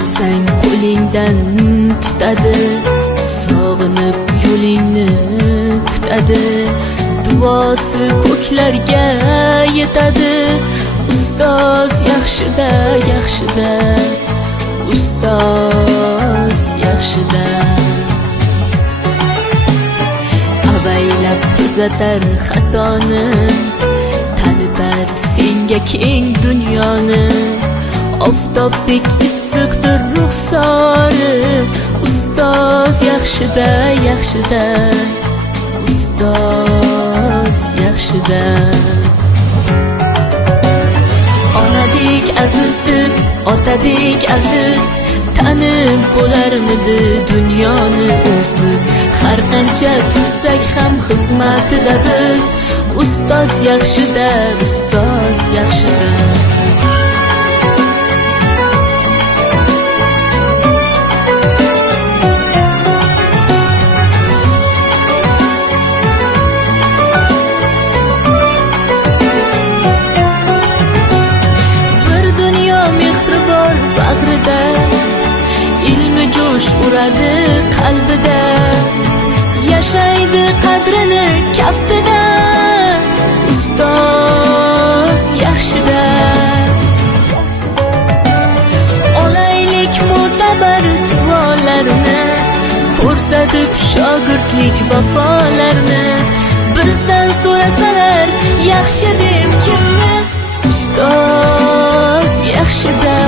qilsang qo'lingdan tutadi, sog'inib yo'lingni kutadi, duosi ko'klarga yetadi. Ustoz yaxshida, yaxshida, ustoz yaxshida. Avaylab tuzatar xatoni, tanitar senga keng dunyoni. Oftobdek issiqdir ruxsori, ustoz yaxshida, yaxshida, ustoz yaxshida. Onadek azizdir, otadek aziz, tanib bo'larmidi dunyoni usiz. Har qancha tursak ham xizmatida biz, ustoz yaxshida, ustoz yaxshida. Bag'rida ilmi jo'sh uradi qalbida, yashaydi qadrini kaftida, ustoz yaxshida. Olaylik mo'tabar duolarni, ko'rsatib shogirdlik vafolarni. Bizdan so'rasalar yaxshi deb kimni, ustoz yaxshida.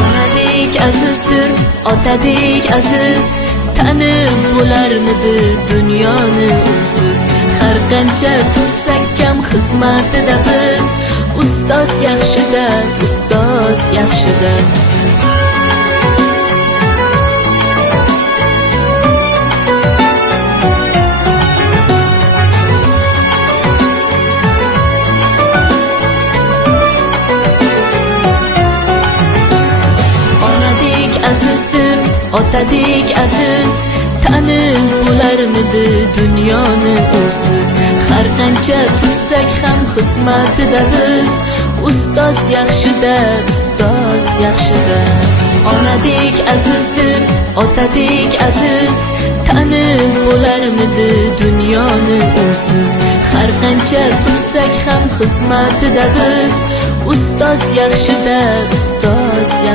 Onadek azizdir, otadek aziz, tanib bo'larmidi dunyoni usiz. Har qancha tursak kam xizmatida biz, ustoz yaxshida, ustoz yaxshida. Azizdir, otadek aziz, tanib bo'larmidi dunyoni usiz. Har qancha tursak ham xizmatida biz, ustoz yaxshida, ustoz yaxshida. Onadek azizdir, otadek aziz, tanib bo'larmidi dunyoni usiz. Har qancha tursak ham xizmatida biz, ustoz yaxshida, ustoz yaxshida.